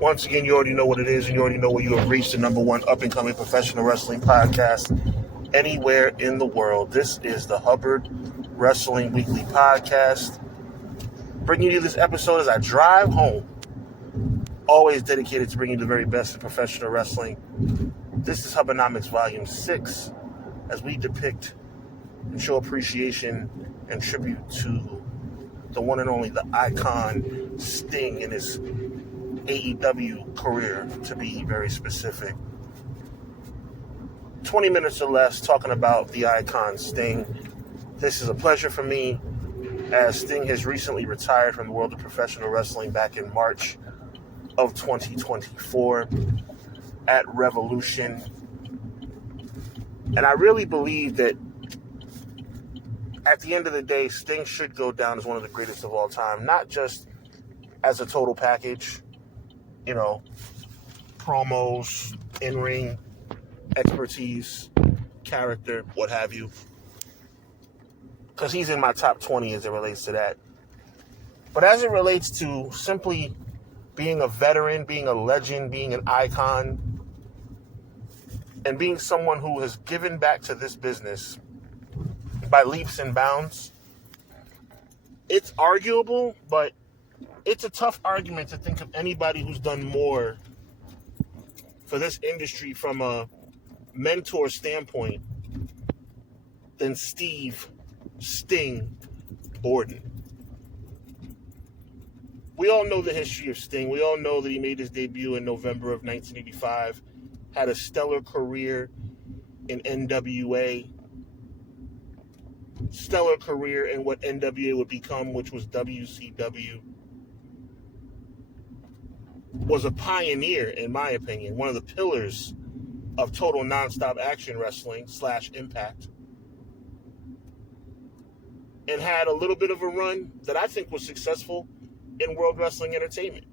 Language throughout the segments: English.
Once again, you already know what it is, and you already know where you have reached the number one up-and-coming professional wrestling podcast anywhere in the world. This is the Hubbard Wrestling Weekly podcast. Bringing you this episode as I drive home. Always dedicated to bringing you the very best in professional wrestling. This is HUBBanomics Volume 6, as we depict and show appreciation and tribute to the one and only, the icon Sting in his AEW career, to be very specific. 20 minutes or less talking about the icon Sting. This is a pleasure for me, as Sting has recently retired from the world of professional wrestling back in March of 2024 at Revolution. And I really believe that at the end of the day, Sting should go down as one of the greatest of all time, not just as a total package, you know, promos, in-ring expertise, character, what have you, because he's in my top 20 as it relates to that. But as it relates to simply being a veteran, being a legend, being an icon, and being someone who has given back to this business by leaps and bounds, it's arguable, but it's a tough argument to think of anybody who's done more for this industry from a mentor standpoint than Sting Borden. We all know the history of Sting. We all know that he made his debut in November of 1985, had a stellar career in NWA, stellar career in what NWA would become, which was WCW. Was a pioneer, in my opinion, one of the pillars of total nonstop action wrestling / Impact, and had a little bit of a run that I think was successful in World Wrestling Entertainment.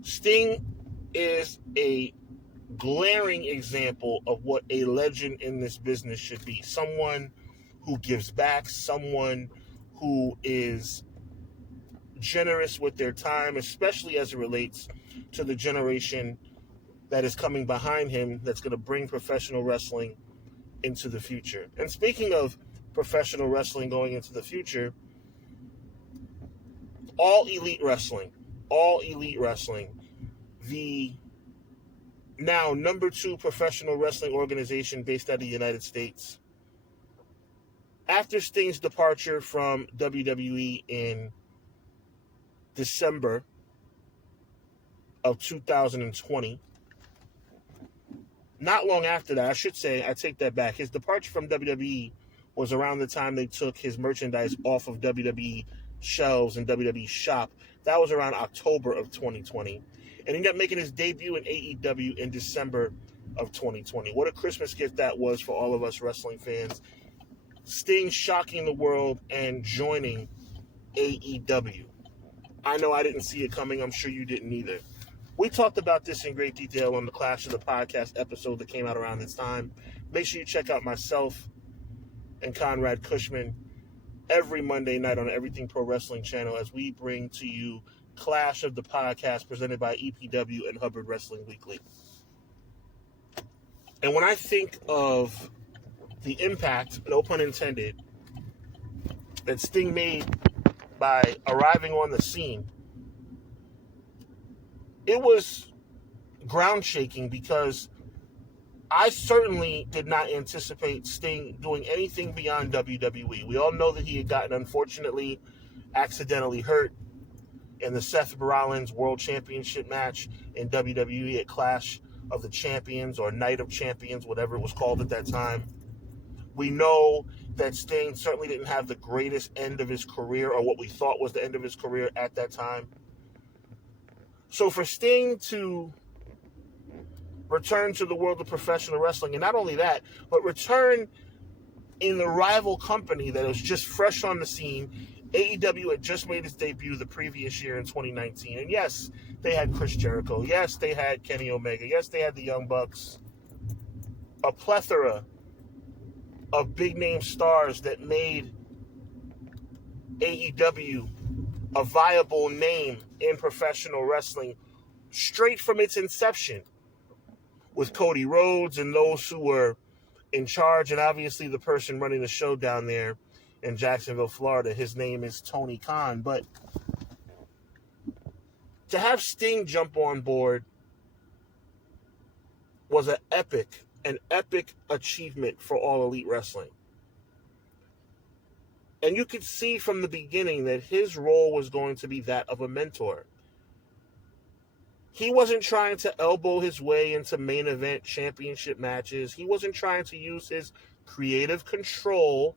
Sting is a glaring example of what a legend in this business should be. Someone who gives back, someone who is generous with their time, especially as it relates to the generation that is coming behind him, that's going to bring professional wrestling into the future. And speaking of professional wrestling going into the future, All Elite Wrestling, the now number 2 professional wrestling organization based out of the United States, after Sting's departure from WWE in December of 2020. Not long after that, I should say, I take that back. His departure from WWE was around the time they took his merchandise off of WWE shelves and WWE shop. That was around October of 2020. And he ended up making his debut in AEW in December of 2020. What a Christmas gift that was for all of us wrestling fans. Sting shocking the world and joining AEW. I know I didn't see it coming. I'm sure you didn't either. We talked about this in great detail on the Clash of the Podcast episode that came out around this time. Make sure you check out myself and Conrad Cushman every Monday night on Everything Pro Wrestling channel as we bring to you Clash of the Podcast presented by EPW and Hubbard Wrestling Weekly. And when I think of the impact, no pun intended, that Sting made by arriving on the scene, it was ground shaking, because I certainly did not anticipate Sting doing anything beyond WWE. We all know that he had gotten, unfortunately, accidentally hurt in the Seth Rollins World Championship match in WWE at Clash of the Champions, or Night of Champions, whatever it was called at that time. We know that Sting certainly didn't have the greatest end of his career, or what we thought was the end of his career at that time. So for Sting to return to the world of professional wrestling, and not only that, but return in the rival company that was just fresh on the scene. AEW had just made its debut the previous year in 2019. And yes, they had Chris Jericho. Yes, they had Kenny Omega. Yes, they had the Young Bucks. A plethora of big-name stars that made AEW a viable name in professional wrestling straight from its inception, with Cody Rhodes and those who were in charge, and obviously the person running the show down there in Jacksonville, Florida. His name is Tony Khan. But to have Sting jump on board was an epic achievement for All Elite Wrestling. And you could see from the beginning that his role was going to be that of a mentor. He wasn't trying to elbow his way into main event championship matches. He wasn't trying to use his creative control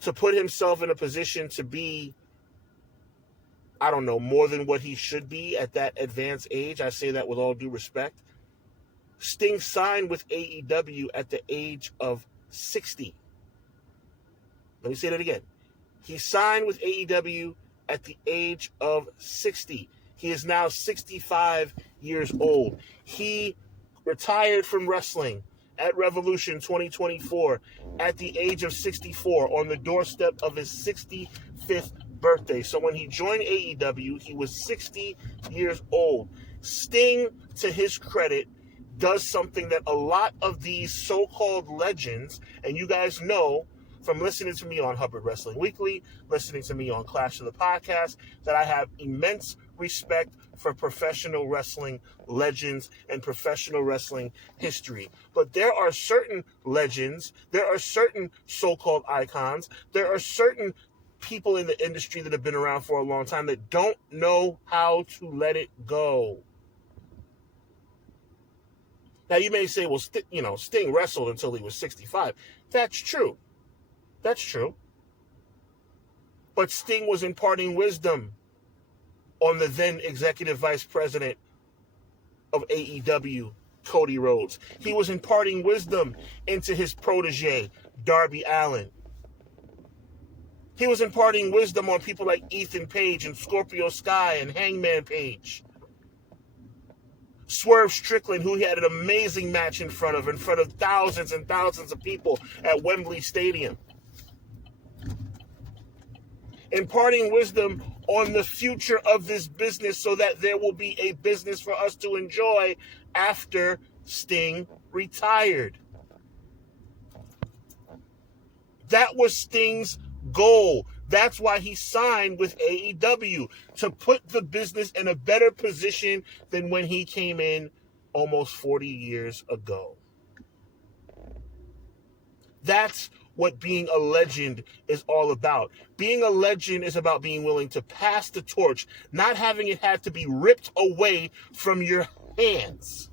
to put himself in a position to be, I don't know, more than what he should be at that advanced age. I say that with all due respect. Sting signed with AEW at the age of 60. Let me say that again. He signed with AEW at the age of 60. He is now 65 years old. He retired from wrestling at Revolution 2024 at the age of 64 on the doorstep of his 65th birthday. So when he joined AEW, he was 60 years old. Sting, to his credit, does something that a lot of these so-called legends, and you guys know from listening to me on Hubbard Wrestling Weekly, listening to me on Clash of the Podcast, that I have immense respect for professional wrestling legends and professional wrestling history. But there are certain legends, there are certain so-called icons, there are certain people in the industry that have been around for a long time that don't know how to let it go. Now, you may say, well, Sting wrestled until he was 65. That's true. That's true. But Sting was imparting wisdom on the then executive vice president of AEW, Cody Rhodes. He was imparting wisdom into his protege, Darby Allin. He was imparting wisdom on people like Ethan Page and Scorpio Sky and Hangman Page. Swerve Strickland, who he had an amazing match in front of thousands and thousands of people at Wembley Stadium. Imparting wisdom on the future of this business so that there will be a business for us to enjoy after Sting retired. That was Sting's goal. That's why he signed with AEW, to put the business in a better position than when he came in almost 40 years ago. That's what being a legend is all about. Being a legend is about being willing to pass the torch, not having it have to be ripped away from your hands.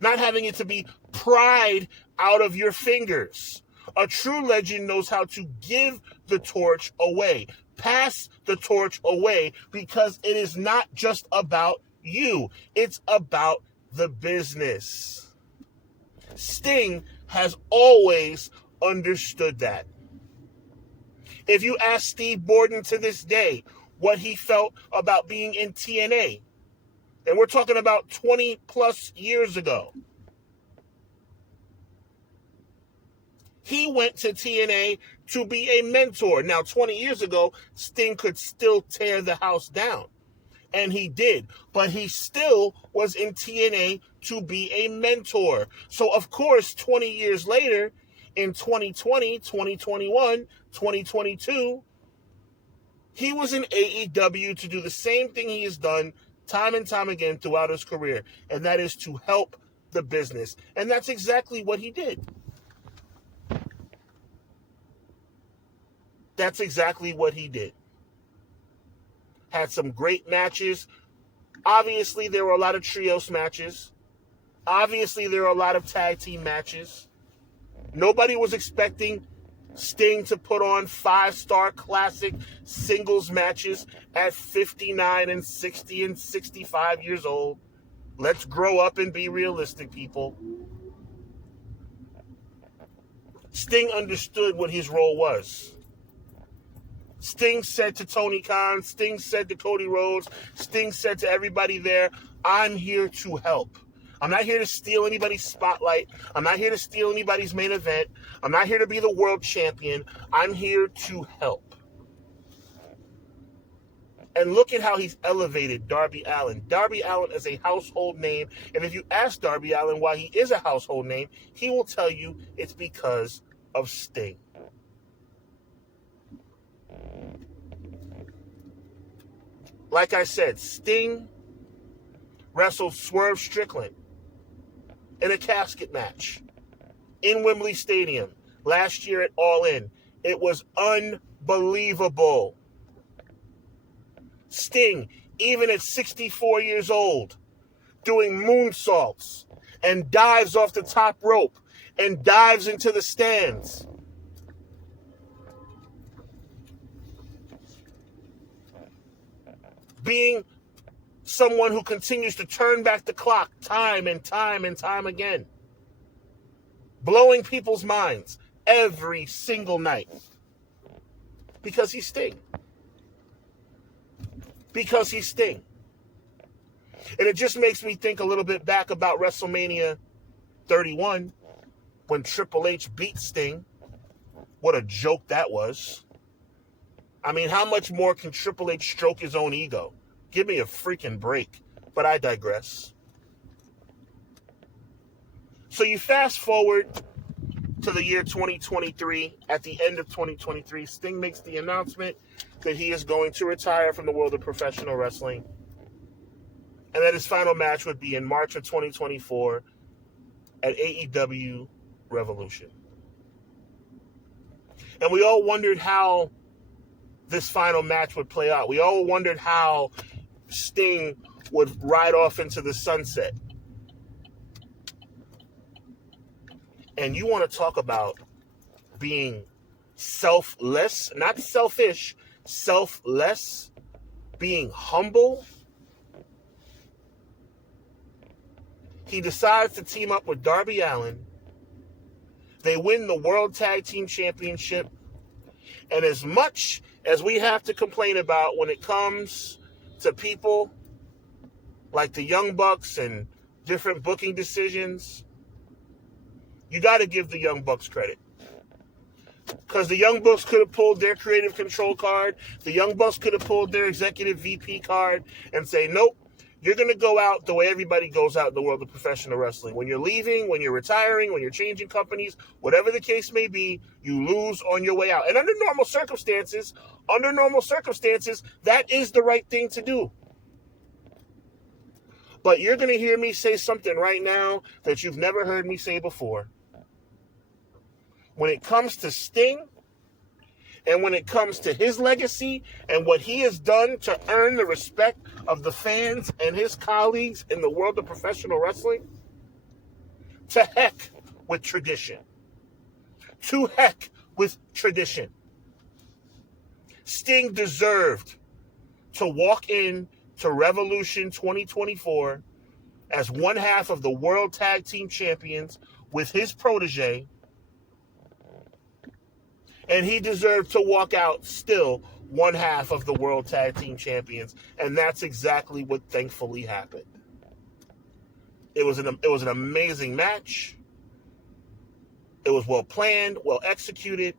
Not having it to be pried out of your fingers. A true legend knows how to give the torch away, pass the torch away, because it is not just about you. It's about the business. Sting has always understood that. If you ask Steve Borden to this day what he felt about being in TNA, and we're talking about 20 plus years ago, he went to TNA to be a mentor. Now, 20 years ago, Sting could still tear the house down. And he did. But he still was in TNA to be a mentor. So, of course, 20 years later, in 2020, 2021, 2022, he was in AEW to do the same thing he has done time and time again throughout his career. And that is to help the business. And that's exactly what he did. That's exactly what he did. Had some great matches. Obviously, there were a lot of trios matches. Obviously, there were a lot of tag team matches. Nobody was expecting Sting to put on 5-star classic singles matches at 59 and 60 and 65 years old. Let's grow up and be realistic, people. Sting understood what his role was. Sting said to Tony Khan, Sting said to Cody Rhodes, Sting said to everybody there, I'm here to help. I'm not here to steal anybody's spotlight. I'm not here to steal anybody's main event. I'm not here to be the world champion. I'm here to help. And look at how he's elevated Darby Allin. Darby Allin is a household name. And if you ask Darby Allin why he is a household name, he will tell you it's because of Sting. Like I said, Sting wrestled Swerve Strickland in a casket match in Wembley Stadium last year at All In. It was unbelievable. Sting, even at 64 years old, doing moonsaults and dives off the top rope and dives into the stands. Being someone who continues to turn back the clock time and time and time again. Blowing people's minds every single night. Because he's Sting. Because he's Sting. And it just makes me think a little bit back about WrestleMania 31 when Triple H beat Sting. What a joke that was. I mean, how much more can Triple H stroke his own ego? Give me a freaking break. But I digress. So you fast forward to the year 2023. At the end of 2023, Sting makes the announcement that he is going to retire from the world of professional wrestling. And that his final match would be in March of 2024 at AEW Revolution. And we all wondered how this final match would play out. We all wondered how Sting would ride off into the sunset. And you want to talk about being selfless, not selfish, selfless, being humble. He decides to team up with Darby Allin. They win the World Tag Team Championship. And as much as we have to complain about when it comes to people like the Young Bucks and different booking decisions, you got to give the Young Bucks credit. Because the Young Bucks could have pulled their creative control card. The Young Bucks could have pulled their executive VP card and say, nope, you're going to go out the way everybody goes out in the world of professional wrestling. When you're leaving, when you're retiring, when you're changing companies, whatever the case may be, you lose on your way out. And under normal circumstances, that is the right thing to do. But you're going to hear me say something right now that you've never heard me say before. When it comes to Sting, and when it comes to his legacy and what he has done to earn the respect of the fans and his colleagues in the world of professional wrestling, to heck with tradition. To heck with tradition. Sting deserved to walk in to Revolution 2024 as one half of the World Tag Team Champions with his protege. And he deserved to walk out still one half of the World Tag Team Champions. And that's exactly what thankfully happened. It was an amazing match. It was well planned, well executed.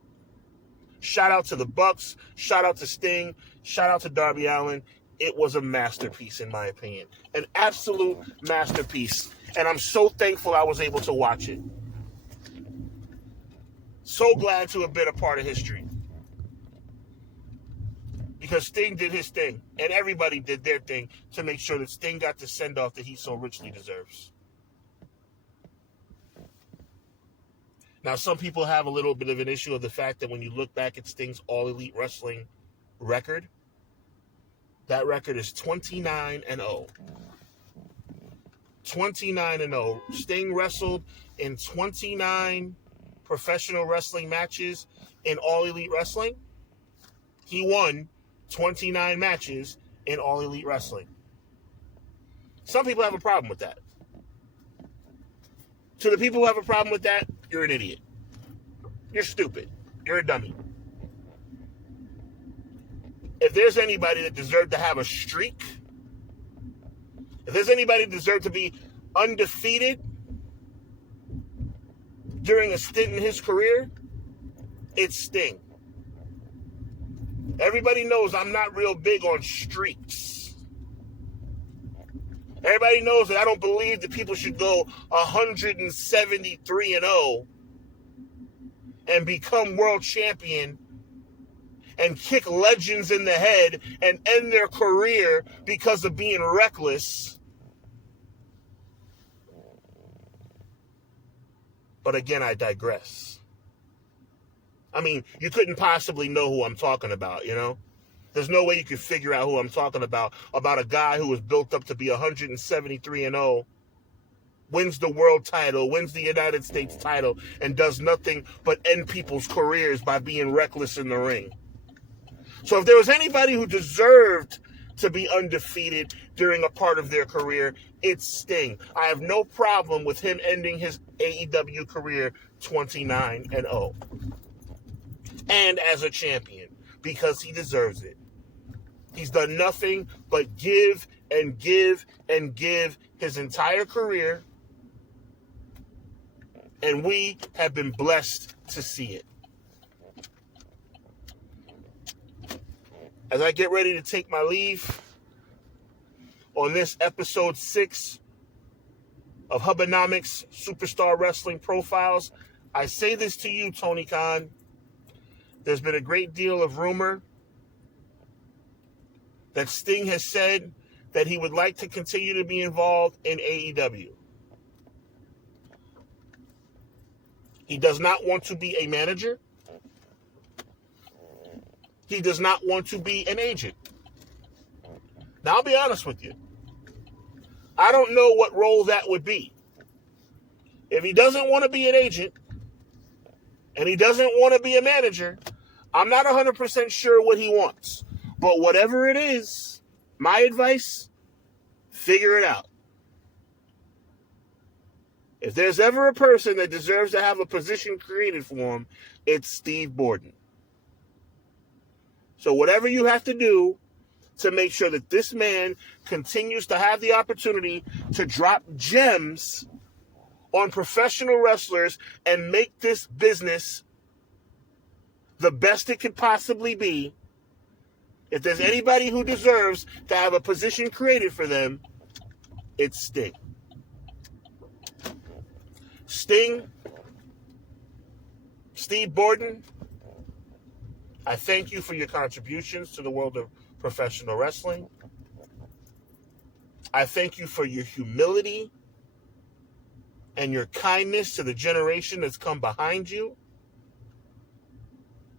Shout out to the Bucks. Shout out to Sting. Shout out to Darby Allin. It was a masterpiece, in my opinion. An absolute masterpiece. And I'm so thankful I was able to watch it. So glad to have been a part of history. Because Sting did his thing. And everybody did their thing to make sure that Sting got the send-off that he so richly deserves. Now, some people have a little bit of an issue of the fact that when you look back at Sting's All Elite Wrestling record, that record is 29-0. 29-0. Sting wrestled in 29 professional wrestling matches in All Elite Wrestling. He won 29 matches in All Elite Wrestling. Some people have a problem with that. To the people who have a problem with that, you're an idiot. You're stupid. You're a dummy. If there's anybody that deserved to have a streak, if there's anybody that deserved to be undefeated during a stint in his career, it's Sting. Everybody knows I'm not real big on streaks. Everybody knows that I don't believe that people should go 173-0 and become world champion and kick legends in the head and end their career because of being reckless. But again, I digress. I mean, you couldn't possibly know who I'm talking about, you know? There's no way you could figure out who I'm talking about a guy who was built up to be 173-0, wins the world title, wins the United States title, and does nothing but end people's careers by being reckless in the ring. So if there was anybody who deserved to be undefeated during a part of their career, it's Sting. I have no problem with him ending his AEW career 29-0. And as a champion, because he deserves it. He's done nothing but give and give and give his entire career, and we have been blessed to see it. As I get ready to take my leave on this episode 6 of HUBBanomics Superstar Wrestling Profiles, I say this to you, Tony Khan. There's been a great deal of rumor that Sting has said that he would like to continue to be involved in AEW. He does not want to be a manager. He does not want to be an agent. Now, I'll be honest with you. I don't know what role that would be. If he doesn't want to be an agent and he doesn't want to be a manager, I'm not 100% sure what he wants. But whatever it is, my advice, figure it out. If there's ever a person that deserves to have a position created for him, it's Steve Borden. So whatever you have to do to make sure that this man continues to have the opportunity to drop gems on professional wrestlers and make this business the best it could possibly be, if there's anybody who deserves to have a position created for them, it's Sting. Sting, Steve Borden, I thank you for your contributions to the world of professional wrestling. I thank you for your humility and your kindness to the generation that's come behind you.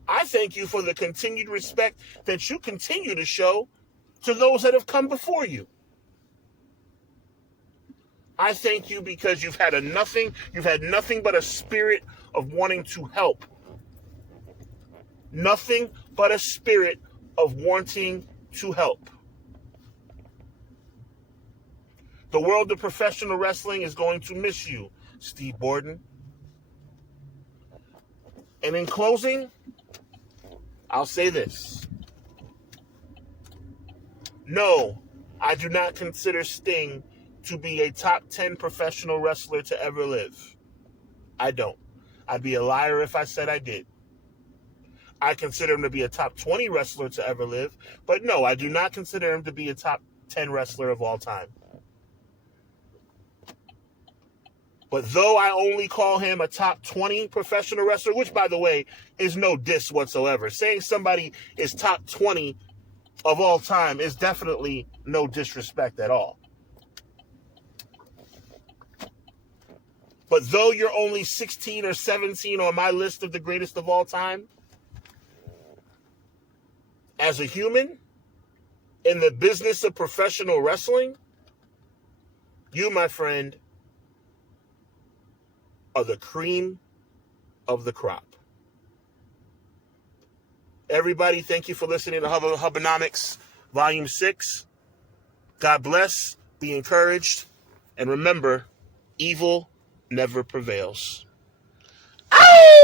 I thank you for the continued respect that you continue to show to those that have come before you. I thank you because you've had nothing but a spirit of wanting to help. Nothing but a spirit of wanting to help. The world of professional wrestling is going to miss you, Steve Borden. And in closing, I'll say this. No, I do not consider Sting to be a top 10 professional wrestler to ever live. I don't. I'd be a liar if I said I did. I consider him to be a top 20 wrestler to ever live, but no, I do not consider him to be a top 10 wrestler of all time. But though I only call him a top 20 professional wrestler, which, by the way, is no diss whatsoever. Saying somebody is top 20 of all time is definitely no disrespect at all. But though you're only 16 or 17 on my list of the greatest of all time, as a human, in the business of professional wrestling, you, my friend, are the cream of the crop. Everybody, thank you for listening to HUBBanomics Volume 6. God bless, be encouraged, and remember, evil never prevails. Ow!